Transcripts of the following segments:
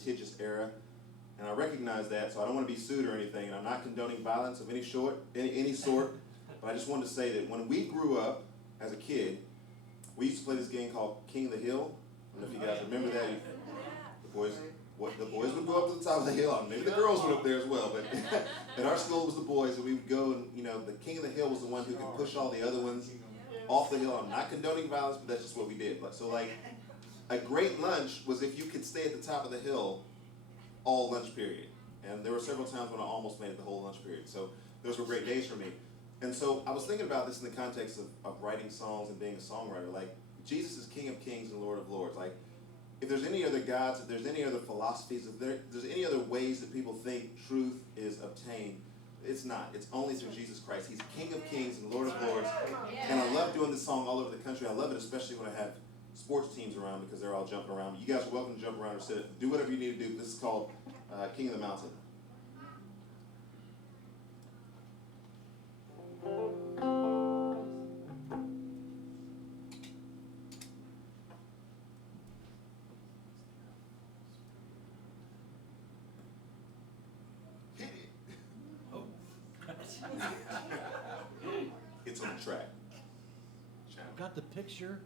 litigious era, and I recognize that, so I don't want to be sued or anything, and I'm not condoning violence of any sort, but I just wanted to say that when we grew up as a kid, we used to play this game called King of the Hill. I don't know if you guys remember that. The boys would go up to the top of the hill. Maybe the girls went up there as well, but at our school it was the boys, and we would go and, the king of the hill was the one who could push all the other ones off the hill. I'm not condoning violence, but that's just what we did. So a great lunch was if you could stay at the top of the hill all lunch period. And there were several times when I almost made it the whole lunch period. So those were great days for me. And so I was thinking about this in the context of writing songs and being a songwriter. Like, Jesus is King of Kings and Lord of Lords. Like, if there's any other gods, if there's any other philosophies, if there's any other ways that people think truth is obtained, it's not. It's only through Jesus Christ. He's King of Kings and Lord of Lords. And I love doing this song all over the country. I love it especially when I have sports teams around because they're all jumping around. You guys are welcome to jump around or sit. Do whatever you need to do. This is called King of the Mountain. It's on the track. I've got the picture.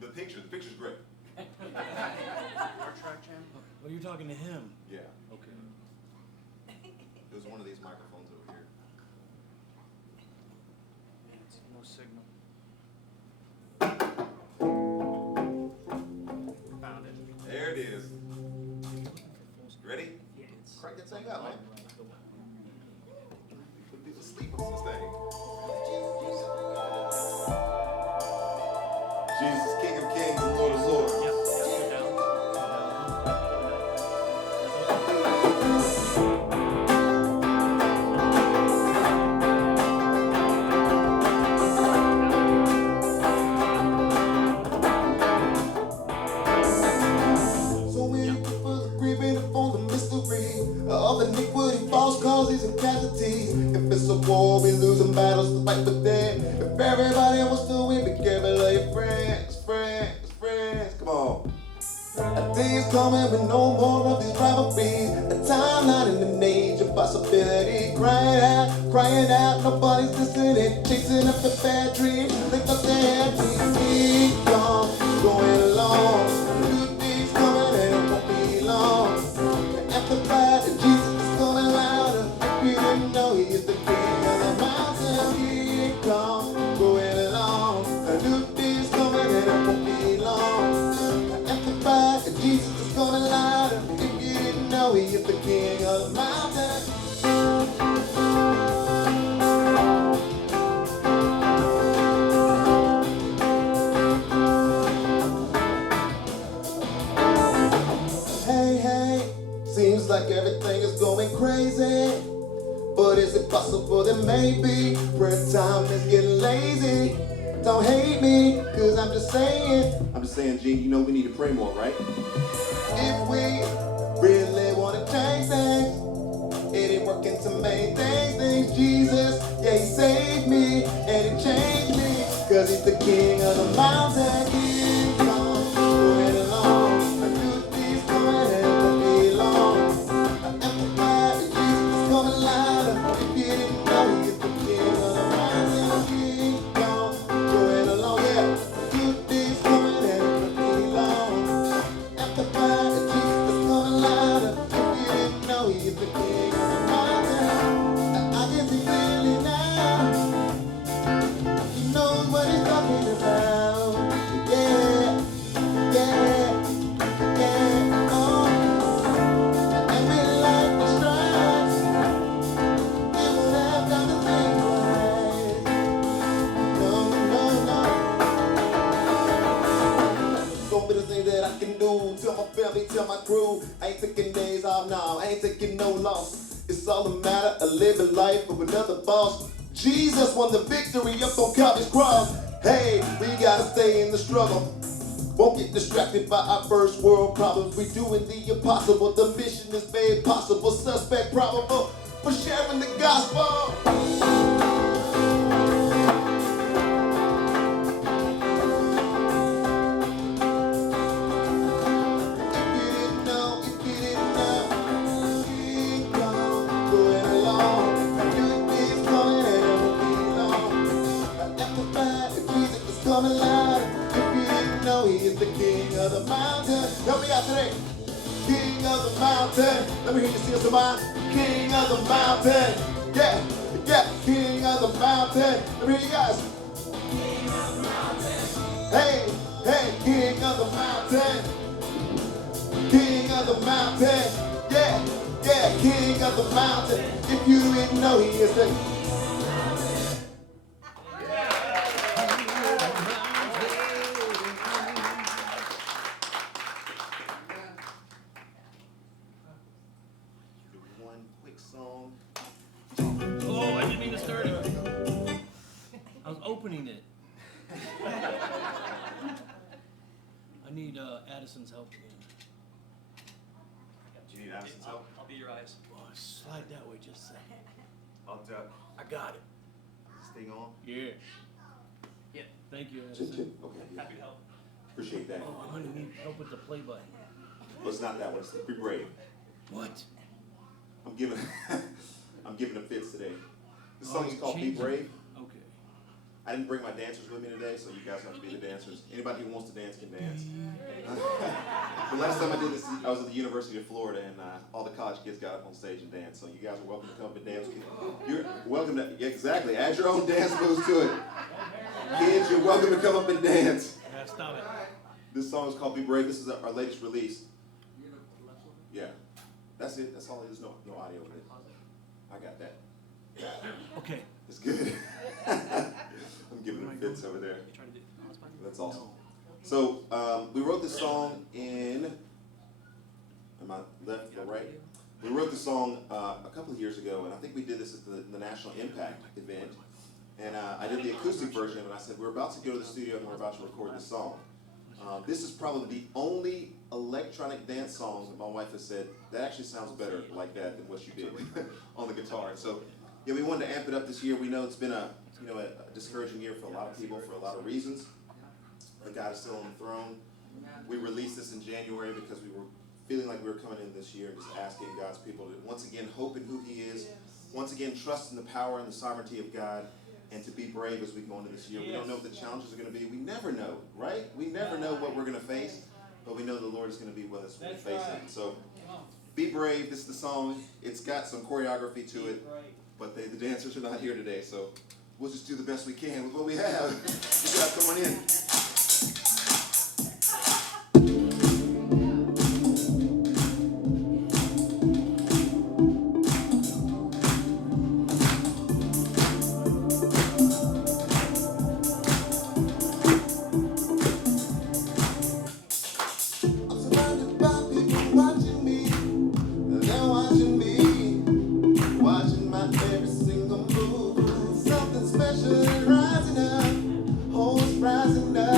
The picture's great. Our track jam? Oh, you're talking to him? Yeah. Okay. It was one of these microphones over here. It's no signal. Found it. There it is. Ready? Yeah. Crank that thing up, man. Put people to sleep on this thing. Jesus, King of Kings and Lord of Lords. Yep, go down. So many people are grieving upon the mystery of iniquity, false causes and casualties. If it's a war, we losing battles to fight with them. If everybody wants to win, be careful of your friends. Come on. A day is coming with no more of these rivalries. A time not in an age of possibility. Crying out, nobody's listening. Chasing up the bad dreams. Think of the happy gone, going along. New things coming and it won't be long. Amplified, and Jesus is coming louder. If you didn't know, he is the king of the mountain. He come, going along. A new thing's coming and it won't be long. Amplified, and Jesus is coming louder. If you didn't know, he is the king of the mountain. Hey, seems like everything is going crazy. But is it possible that maybe prayer time is getting lazy? Don't hate me, cause I'm just saying, Gene, we need to pray more, right? if we really wanna change things, it ain't working to make things Jesus, yeah, he saved me, and he changed me, cause he's the king of the mountain. He comes, going along, a new thing's coming and it won't be long. Amplified, Jesus is coming louder, if you didn't know, he's the king of the mountain. He comes, going along, yeah, a new thing's coming and it won't be long. Amplified, Jesus is coming louder, if you didn't know, he's the king of the mountain. I can see clearly now. He knows what he's talking about. Yeah, oh. And we like the stripes. It won't have time to think twice. No. So many things that I can do. Tell my family, tell my crew. I ain't taking days off now. I ain't taking no loss. It's all a matter of living life with another boss. Jesus won the victory up on Calvary's cross. Hey, we gotta stay in the struggle. Won't get distracted by our first world problems. We doing the impossible. The mission is made possible. Suspect probable for sharing the gospel. If you didn't know, mountain. Let me hear you see us about king of the mountain. Yeah, yeah, king of the mountain. Let me hear you guys. Hey, hey, king of the mountain. King of the mountain. Yeah, yeah, king of the mountain. If you didn't know, he is the One quick song. Oh, I didn't mean to start it. I was opening it. I need Addison's help here. Do you need Addison's help? I'll be your eyes. Oh, slide that way just a second. I'll duck. I got it. Is this thing on? Yeah. Yeah. Thank you, Chip, Addison. chip. Okay, yeah. Happy to help. Appreciate that. Oh, I'm gonna need help with the play button. Well, it's not that one. It's Be Brave. What? I'm giving I'm giving them fits today. This Oh, song is you're called Be changing. Brave. Okay. I didn't bring my dancers with me today, so you guys have to be the dancers. Anybody who wants to dance can dance. The last time I did this, I was at the University of Florida, and all the college kids got up on stage and danced. So you guys are welcome to come up and dance. You're welcome to, yeah, exactly, add your own dance moves to it. Kids, you're welcome to come up and dance. Yeah, stop it. This song is called Be Brave. This is our latest release. Yeah, that's it. That's all it is. No audio with it. I got that. Okay. It's good. I'm giving them fits over there. You trying to do oh, that's fine. That's awesome. So we wrote this song in. Am I left or right? We wrote the song a couple of years ago, and I think we did this at the National Impact event. And I did the acoustic version of it. I said, we're about to go to the studio and we're about to record this song. This is probably the only electronic dance song that my wife has said that actually sounds better like that than what you did on the guitar. So yeah, we wanted to amp it up this year. We know it's been a discouraging year for a lot of people for a lot of reasons. But God is still on the throne. We released this in January because we were feeling like we were coming in this year and just asking God's people to once again hope in who He is, once again trust in the power and the sovereignty of God, and to be brave as we go into this year. We don't know what the challenges are going to be. We never know, right? We never know what we're going to face, but we know the Lord is going to be with us when we face it. So be brave. This is the song. It's got some choreography to it, but the dancers are not here today, so we'll just do the best we can with what we have. You guys come on in. Rising up,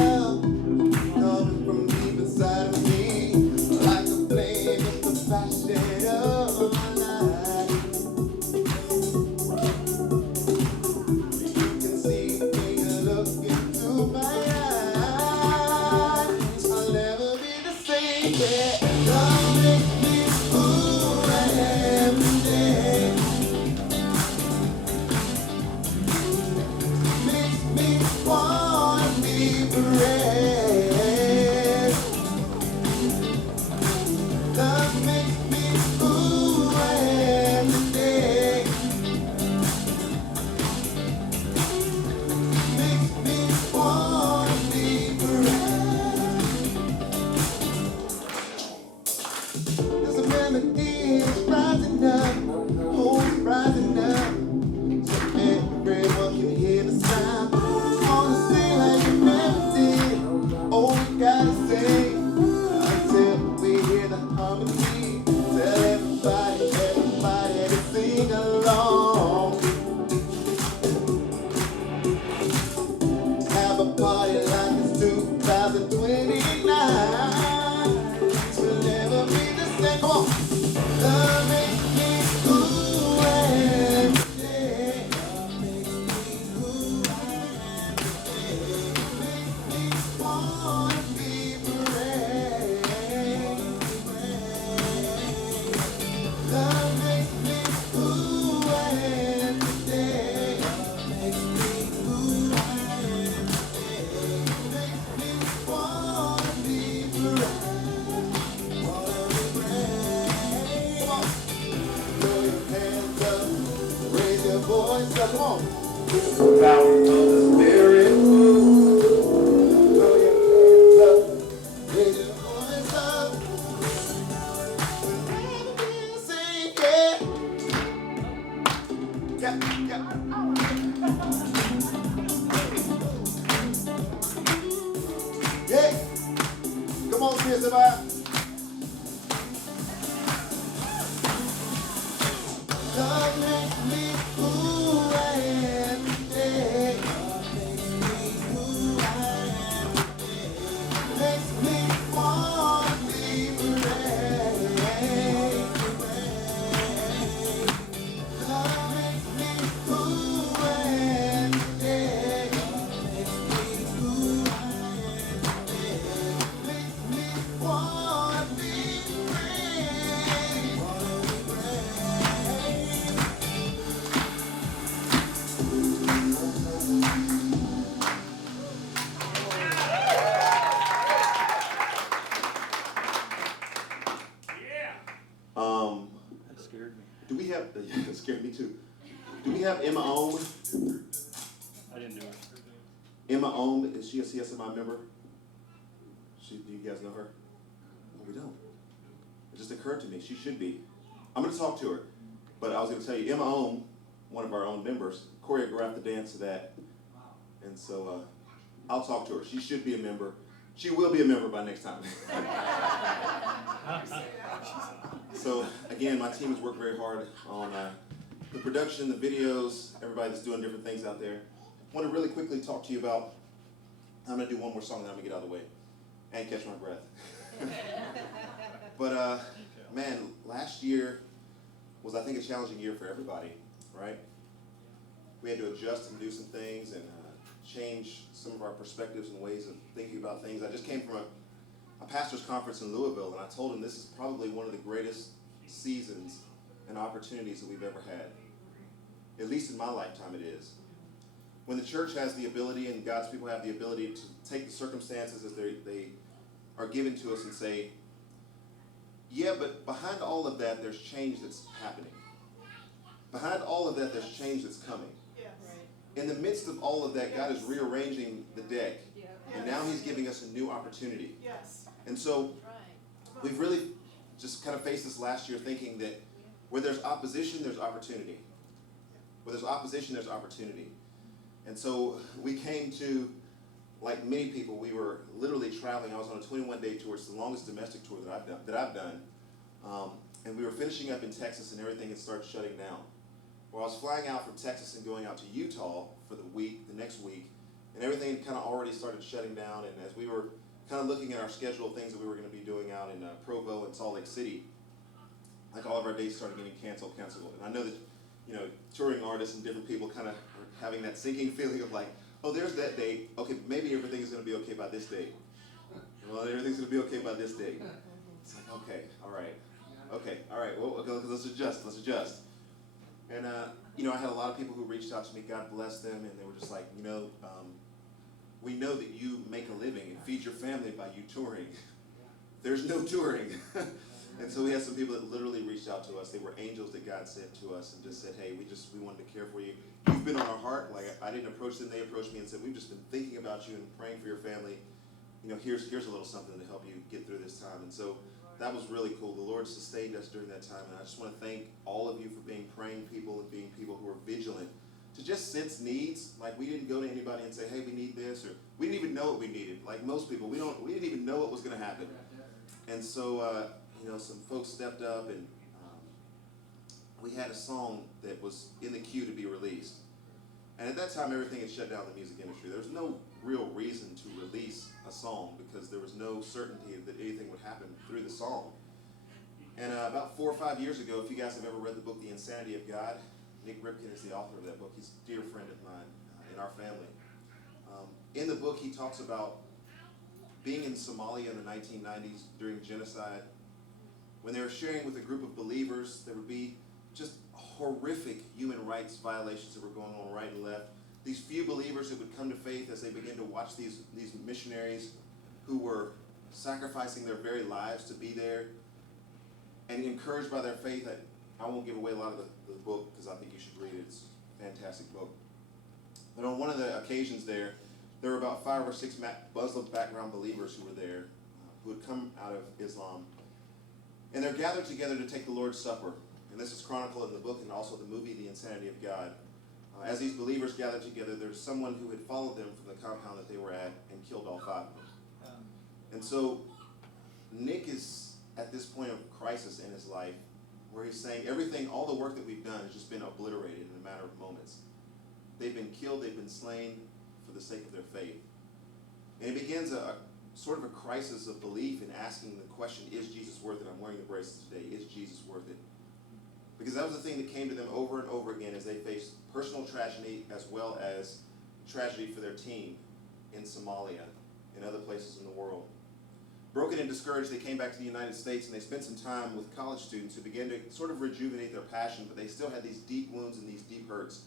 come on. The power of the Spirit moves. Throw your hands up, raise your voice up. Sing, yeah. Yeah. Yeah. Come on, CSMI. Love makes me who I am today. Love makes me who I am today. Makes me want to be brave. Love makes me who I am today. Love makes me who I am today. Makes me want to be brave. Want to be brave. That scared me. Do we have, that scared me too. Do we have Emma Ohm? I didn't do it. Emma Ohm, is she a CSMI member? Do you guys know her? No, we don't. It just occurred to me, she should be. I'm gonna talk to her, but I was gonna tell you, Emma Ohm, one of our own members, choreographed the dance to that. And so I'll talk to her. She should be a member. She will be a member by next time. So again, my team has worked very hard on the production, the videos, everybody that's doing different things out there. I want to really quickly talk to you about, I'm going to do one more song and then I'm going to get out of the way and catch my breath. But man, last year was, I think, a challenging year for everybody, right? We had to adjust and do some things and change some of our perspectives and ways of thinking about things. I just came from a pastor's conference in Louisville, and I told him this is probably one of the greatest seasons and opportunities that we've ever had. At least in my lifetime it is. When the church has the ability and God's people have the ability to take the circumstances as they are given to us and say, yeah, but behind all of that, there's change that's happening. Behind all of that, there's change that's coming. In the midst of all of that, God is rearranging the deck, and now He's giving us a new opportunity. And so we've really just kind of faced this last year thinking that where there's opposition, there's opportunity. Where there's opposition, there's opportunity. And so we came to, like many people, we were literally traveling. I was on a 21-day tour. It's the longest domestic tour that I've done. And we were finishing up in Texas, and everything had started shutting down. Well, I was flying out from Texas and going out to Utah for the next week, and everything had kind of already started shutting down. And as we were kind of looking at our schedule of things that we were going to be doing out in Provo and Salt Lake City, like all of our dates started getting canceled. And I know that, you know, touring artists and different people kind of are having that sinking feeling of like, oh, there's that date. Okay, maybe everything is going to be okay by this date. Well, everything's going to be okay by this date. It's like, okay, all right. Well, let's adjust. And, you know, I had a lot of people who reached out to me, God bless them, and they were just like, you know, we know that you make a living and feed your family by you touring. There's no touring. And so we had some people that literally reached out to us. They were angels that God sent to us and just said, hey, we wanted to care for you. You've been on our heart. Like, I didn't approach them. They approached me and said, we've just been thinking about you and praying for your family. You know, here's a little something to help you get through this time. And so that was really cool. The Lord sustained us during that time, and I just want to thank all of you for being praying people and being people who are vigilant to just sense needs. Like, we didn't go to anybody and say, hey, we need this, or we didn't even know what we needed. Like most people, we didn't even know what was going to happen. And so, you know, some folks stepped up, and we had a song that was in the queue to be released. And at that time, everything had shut down in the music industry. There was no real reason to release a song because there was no certainty that anything would happen through the song. And about 4 or 5 years ago, if you guys have ever read the book, The Insanity of God, Nick Ripken is the author of that book. He's a dear friend of mine in our family. In the book, he talks about being in Somalia in the 1990s during genocide. When they were sharing with a group of believers, there would be just horrific human rights violations that were going on right and left. These few believers who would come to faith as they began to watch these missionaries who were sacrificing their very lives to be there, and encouraged by their faith. I won't give away a lot of the book because I think you should read it. It's fantastic book. But on one of the occasions there were about 5 or 6 Muslim background believers who were there, who had come out of Islam. And they're gathered together to take the Lord's Supper. And this is chronicled in the book and also the movie, The Insanity of God. As these believers gathered together, there's someone who had followed them from the compound that they were at and killed all 5 of them. And so Nick is at this point of crisis in his life where he's saying everything, all the work that we've done has just been obliterated in a matter of moments. They've been killed, they've been slain for the sake of their faith. And he begins a sort of a crisis of belief in asking the question, is Jesus worth it? I'm wearing the bracelets today. Is Jesus worth it? Because that was the thing that came to them over and over again as they faced personal tragedy as well as tragedy for their team in Somalia and other places in the world. Broken and discouraged, they came back to the United States and they spent some time with college students who began to sort of rejuvenate their passion, but they still had these deep wounds and these deep hurts.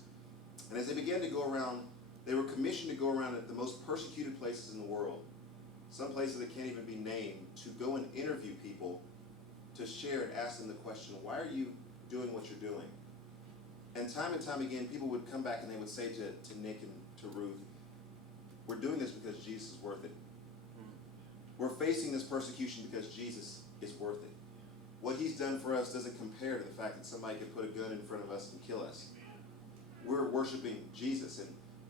And as they began to go around, they were commissioned to go around at the most persecuted places in the world, some places that can't even be named, to go and interview people, to share and ask them the question, why are you doing what you're doing? And time again, people would come back and they would say to Nick and to Ruth, we're doing this because Jesus is worth it. We're facing this persecution because Jesus is worth it. What he's done for us doesn't compare to the fact that somebody could put a gun in front of us and kill us. We're worshiping Jesus, and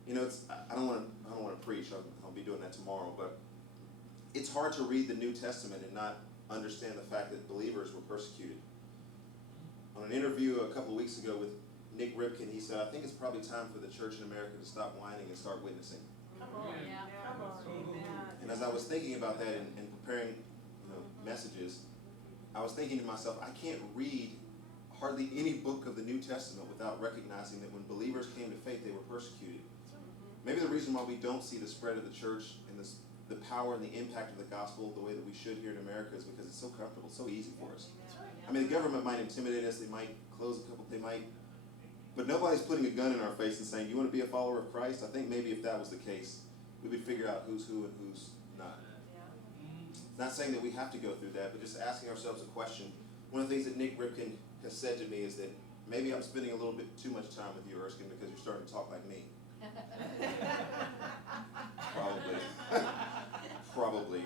you know, I don't want to preach. I'll be doing that tomorrow, but it's hard to read the New Testament and not understand the fact that believers were persecuted. On an interview a couple of weeks ago with Nick Ripken, he said, I think it's probably time for the church in America to stop whining and start witnessing. Come on. Yeah. Come on. Amen. And as I was thinking about that and preparing messages, I was thinking to myself, I can't read hardly any book of the New Testament without recognizing that when believers came to faith, they were persecuted. Maybe the reason why we don't see the spread of the church and the power and the impact of the gospel the way that we should here in America is because it's so comfortable, so easy for us. I mean, the government might intimidate us, they might close but nobody's putting a gun in our face and saying, you want to be a follower of Christ? I think maybe if that was the case, we would figure out who's who and who's not. Not saying that we have to go through that, but just asking ourselves a question. One of the things that Nick Ripken has said to me is that maybe I'm spending a little bit too much time with you, Erskin, because you're starting to talk like me. Probably.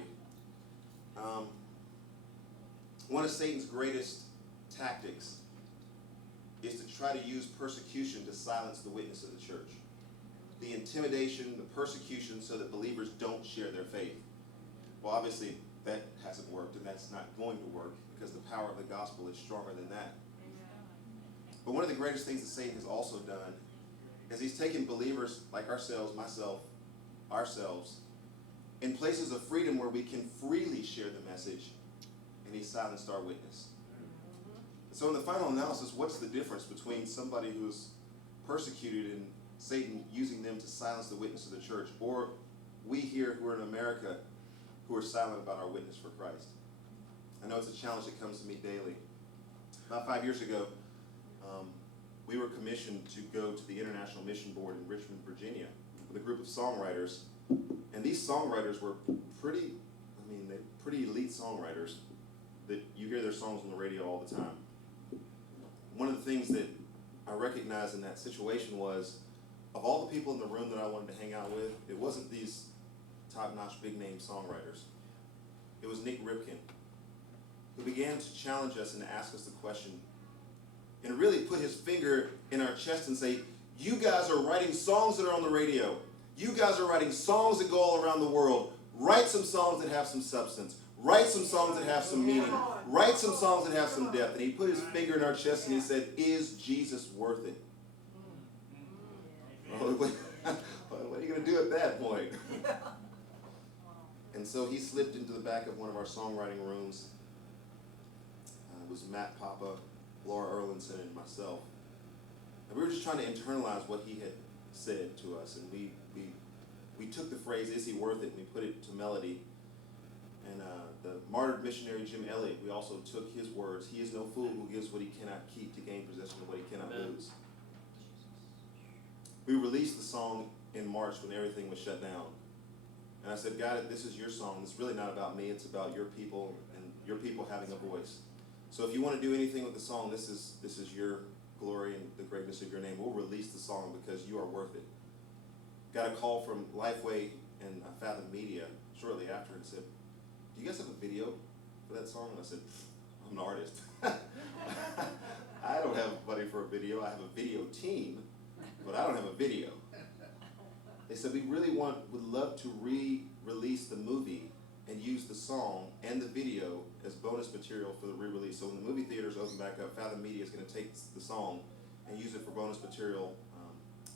One of Satan's greatest tactics is to try to use persecution to silence the witness of the church. The intimidation, the persecution, so that believers don't share their faith. Well, obviously, that hasn't worked, and that's not going to work, because the power of the gospel is stronger than that. But one of the greatest things that Satan has also done is he's taken believers like ourselves, ourselves, in places of freedom where we can freely share the message, and he silenced our witness. So in the final analysis, what's the difference between somebody who's persecuted and Satan using them to silence the witness of the church, or we here who are in America who are silent about our witness for Christ? I know it's a challenge that comes to me daily. About 5 years ago, we were commissioned to go to the International Mission Board in Richmond, Virginia, with a group of songwriters. And these songwriters were pretty elite songwriters that you hear their songs on the radio all the time. One of the things that I recognized in that situation was, of all the people in the room that I wanted to hang out with, it wasn't these top-notch, big-name songwriters. It was Nick Ripken, who began to challenge us and to ask us the question, and really put his finger in our chest and say, you guys are writing songs that are on the radio. You guys are writing songs that go all around the world. Write some songs that have some substance. Write some songs that have some meaning. Write some songs that have some depth. And he put his finger in our chest and he said, is Jesus worth it? Well, what are you going to do at that point? And so he slipped into the back of one of our songwriting rooms. It was Matt Papa, Laura Erlinson, and myself. And we were just trying to internalize what he had said to us. And we took the phrase, is he worth it, and we put it to melody. And the martyred missionary Jim Elliot, we also took his words, he is no fool who gives what he cannot keep to gain possession of what he cannot lose. We released the song in March when everything was shut down. And I said, God, this is your song. It's really not about me. It's about your people and your people having a voice. So if you want to do anything with the song, this is your glory and the greatness of your name. We'll release the song because you are worth it. Got a call from Lifeway and Fathom Media shortly after and said, do you guys have a video for that song? And I said, I'm an artist. I don't have money for a video. I have a video team, but I don't have a video. They said, we really would love to re-release the movie and use the song and the video as bonus material for the re-release. So when the movie theaters open back up, Fathom Media is going to take the song and use it for bonus material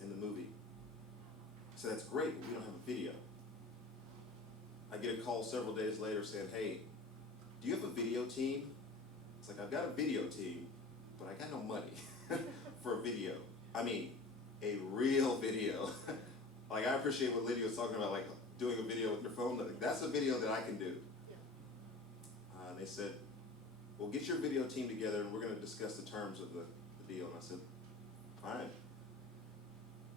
in the movie. So that's great, but we don't have a video. I get a call several days later saying, hey, do you have a video team? It's like, I've got a video team, but I got no money for a video. I mean, a real video. Like, I appreciate what Lydia was talking about, like doing a video with your phone. Like, that's a video that I can do. And they said, well, get your video team together and we're going to discuss the terms of the deal. And I said, fine.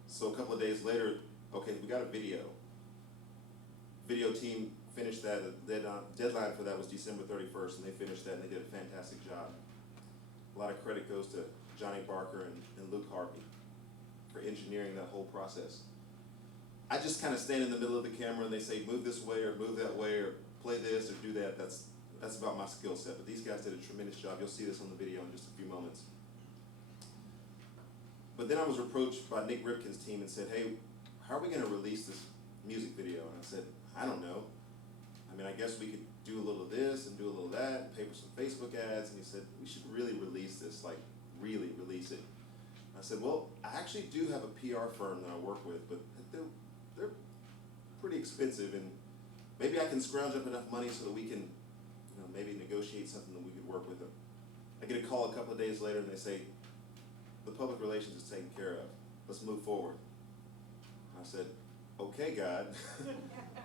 So a couple of days later, okay, we got a video. Video team finished that. The deadline for that was December 31st, and they finished that, and they did a fantastic job. A lot of credit goes to Johnny Barker and Luke Harvey for engineering that whole process. I just kind of stand in the middle of the camera, and they say, move this way, or move that way, or play this, or do that. That's about my skill set, but these guys did a tremendous job. You'll see this on the video in just a few moments. But then I was approached by Nick Ripkin's team and said, hey, how are we going to release this music video? And I said, I don't know. I mean, I guess we could do a little of this and do a little of that, and pay for some Facebook ads. And he said, we should really release this, like really release it. I said, well, I actually do have a PR firm that I work with, but they're pretty expensive, and maybe I can scrounge up enough money so that we can, maybe negotiate something that we could work with them. I get a call a couple of days later, and they say, the public relations is taken care of. Let's move forward. I said, okay, God,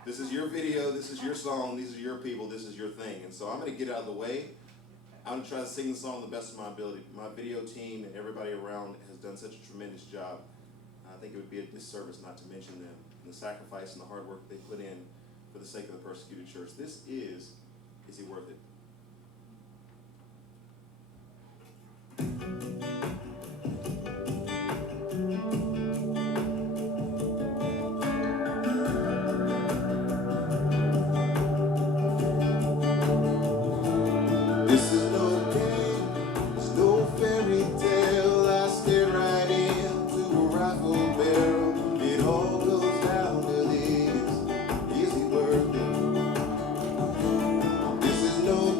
this is your video, this is your song, these are your people, this is your thing. And so I'm going to get out of the way. I'm going to try to sing the song to the best of my ability. My video team and everybody around has done such a tremendous job. I think it would be a disservice not to mention them and the sacrifice and the hard work they put in for the sake of the persecuted church. Is he worth it? This is no game, it's no fairy tale. I stare right into a rifle barrel. It all goes down to this. Is he worth it? This is no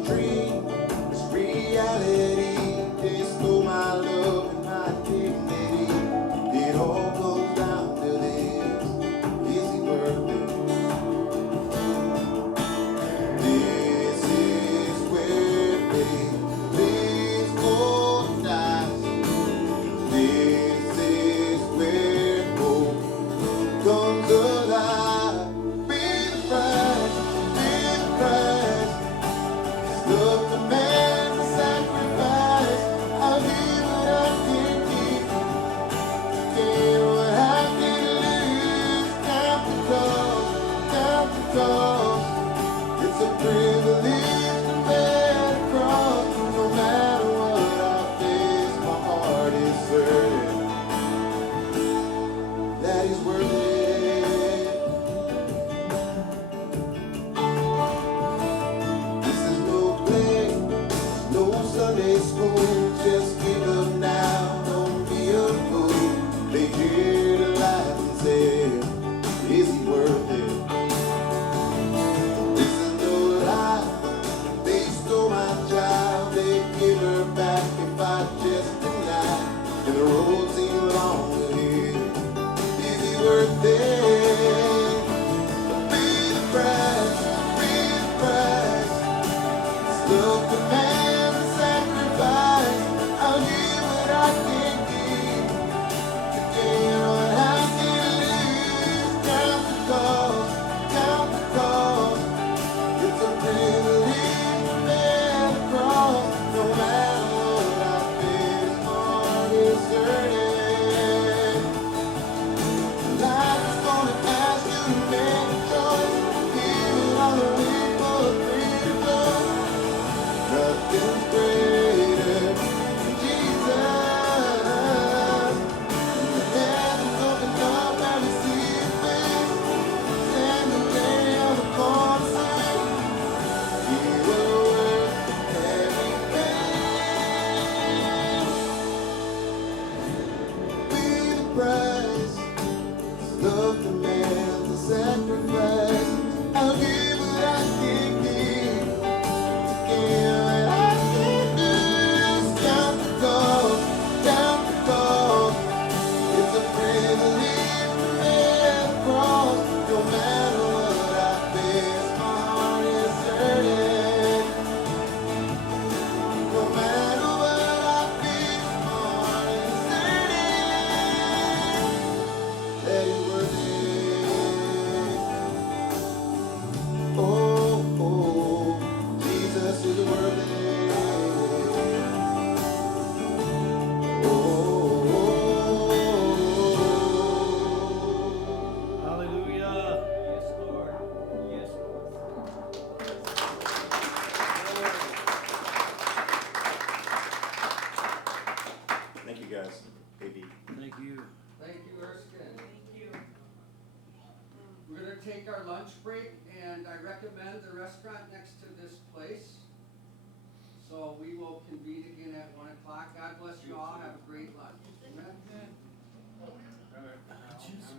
sacrifice. I'll give what I can give. Give what I can do. Count the cost, count the cost. It's a privilege to bear the cross. No matter what I face, my heart is certain. No matter what I face, my heart is certain. That is worth it. Oh, oh, Jesus is worth it. Oh, Hallelujah. Yes, Lord. Yes, Lord. Thank you guys. AB. Thank you. Thank you, Erskin. Thank you. We're gonna take our lunch break, and I recommend the restaurant next to this place. So we will convene again at 1 o'clock. God bless you all. Have a great lunch. Amen. Choose